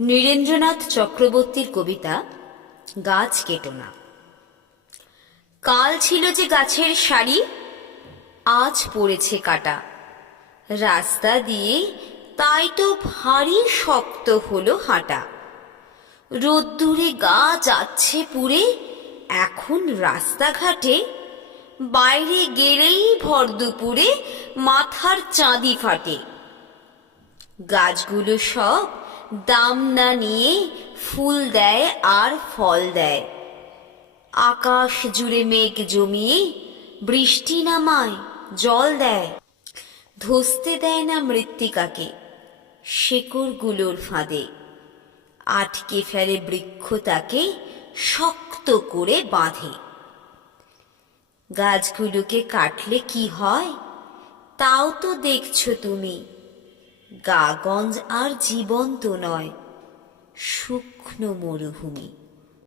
নীরেন্দ্রনাথ চক্রবর্তীর কবিতা গাছ কেটো না। কাল ছিল যে গাছের সারি, আজ পড়েছে কাটা। রাস্তা দিয়ে তাই তো ভারী শক্ত হলো হাঁটা। রোদ্দুরে গা যাচ্ছে পুড়ে এখন রাস্তাঘাটে। বাইরে গেলেই ভর দুপুরে মাথার চাঁদি ফাটে। গাছগুলো সব দাম না নিয়ে ফুল দেয় আর ফল দেয়। আকাশ জুড়ে মেঘ জমিয়ে বৃষ্টি নামায়, জল দেয়। ধসতে দেয় না মৃত্তিকাকে শেকড়গুলোর ফাঁদে। আটকে ফেলে বৃক্ষ তাকে শক্ত করে বাঁধে। গাছগুলোকে কাটলে কি হয় তাও তো দেখছো তুমি। গা গঞ্জ আর জীবন্ত নয়, শুকনো মরুভূমি।